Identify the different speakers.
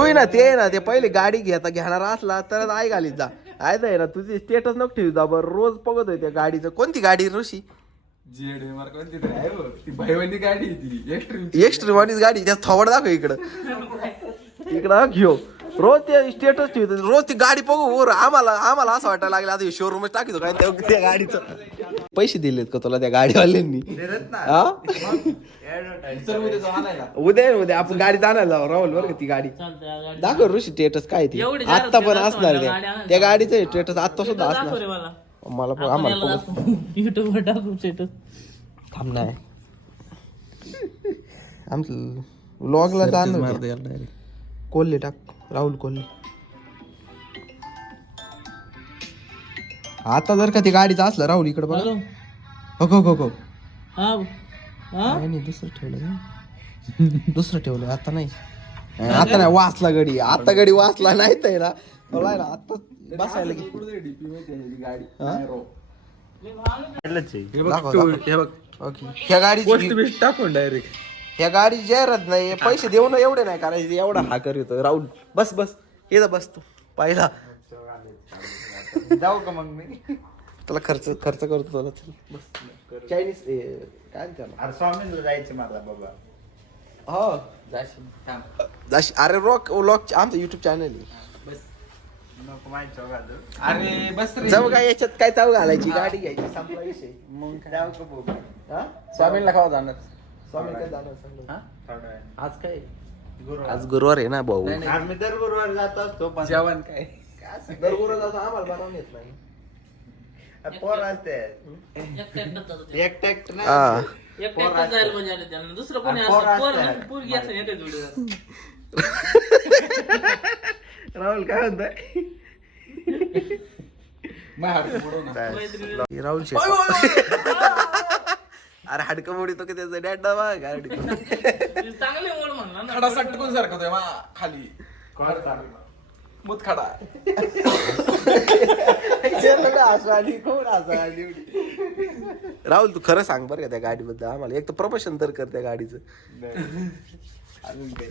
Speaker 1: तू आहे ना ते ना ते पहिले गाडी घेता घेणार असला तर आई घालीत जा. ना, आहे ना तुझी स्टेटस नको ठेवी जा बरं रोज बघत होय त्या गाडीचं. कोणती गाडी ऋषी?
Speaker 2: जीएड मार्क कोणती तरी आहे बघ. ती भाईवानी गाडी आहे ती एक्स्ट्रीम
Speaker 1: एक्स्ट्रीमवानीच गाडी त्या थोबड दाखव इकडं. इकडं घेऊ. रोज ते स्टेटस ठेवतो रोज ती गाडी बघू वर आम्हाला आम्हाला असं वाटायला लागलं आता शोरूमच टाकीतो काय त्या त्या गाडीचं. पैसे दिलेत का तुला त्या गाडीवाल्यांनी? हा?
Speaker 2: उद्या
Speaker 1: ना उद्या. आपण गाडी आणायला राहुल बरं का ती गाडी. दाखव ऋषी स्टेटस काय ती?
Speaker 3: एवढी जाहिरात
Speaker 1: आता पण असणार
Speaker 3: असतं
Speaker 1: त्या
Speaker 3: आणायला
Speaker 1: त्या गाडीचं स्टेटस आता सुद्धा
Speaker 3: दाखव रे
Speaker 1: असणार
Speaker 3: मला.
Speaker 1: मला पण आम्हाला
Speaker 3: वर टाकू स्टेटस
Speaker 1: थांब नाही आमचं व्लॉगला जाणार कोल्हे टाक. राहुल कोल्हे. आता जर का ती गाडीचं असलं राहुल इकडे बघा.
Speaker 3: हॅलो.
Speaker 1: हो हो हो हो.
Speaker 3: हा. हा?
Speaker 1: नाही नाही दुसरं ठेवलं का? दुसरं ठेवलं आता नाही. नाही, आता नाही वाचला गडी. आता गडी वाचला नाही तर ना मला आहे ना आता बसायला गे-
Speaker 2: डीपी मध्ये आहे ती गाडी.
Speaker 1: हा?
Speaker 2: नाही राव. हे बघ
Speaker 1: दाखव,
Speaker 2: टू-
Speaker 1: दाखव.
Speaker 2: हे बघ.
Speaker 1: ओके. ह्या गाडीची
Speaker 2: टाकून डायरेक्ट
Speaker 1: ह्या गाडी जाहिरात नाही पैसे देऊन एवढे नाही करायचे एवढा हा करतो राहुल बस बस. येतं बस तू. पाहिला.
Speaker 4: जाऊ का मग मी?
Speaker 1: तुला खर्च खर्च करतो तुला चल बस. चायनीज काय म्हणते त्याला?
Speaker 4: अरे स्वामींना जायचं मला बाबा.
Speaker 1: हो.
Speaker 4: जाशील थांब.
Speaker 1: जाशी अरे रॉक व्लॉग आमचं युट्यूब चॅनल आहे.
Speaker 4: नको माझ्या चौघात
Speaker 2: अरे बस रे.
Speaker 1: जाऊ काय याच्यात काय चाव घालायची? गाडी घ्यायची संपला विषय.
Speaker 4: मग जाऊ का भाऊ
Speaker 1: हा?
Speaker 2: स्वामींना खावा जाणार.
Speaker 1: स्वामी काय जाणार सांग.
Speaker 4: हा? थोडा वेळ.
Speaker 1: आज काय?
Speaker 4: गुरुवार.
Speaker 1: आज गुरुवार आहे ना भाऊ?
Speaker 2: नाही,
Speaker 4: आज मी दर गुरुवार जात असतो पण
Speaker 2: जेवण काय?
Speaker 1: दर गुरुवार जातो आम्हाला बनवून येत नाही.
Speaker 4: पोर असते
Speaker 3: एकटं.
Speaker 4: एकटं
Speaker 1: हा.
Speaker 4: नाही.
Speaker 3: एकटं एकटंच जायला मजा आली त्यांना. दुसरं कोणी
Speaker 4: पोरं
Speaker 3: असं पोर
Speaker 4: असतात.
Speaker 3: पोरगी असं
Speaker 1: राहुल काय म्हणताय? राहुल शेट. अरे हाडकं मोडी तो की त्याचं डॅड डबा? गाडी
Speaker 3: चांगले मोड म्हणला ना.
Speaker 2: खडा सटकून सारखं मा खाली. मुत खडा
Speaker 1: राहुल तू खरं सांग बरं का त्या गाडीबद्दल. आम्हाला एक तर प्रमोशन तर कर त्या गाडीचं.
Speaker 4: अजून काही.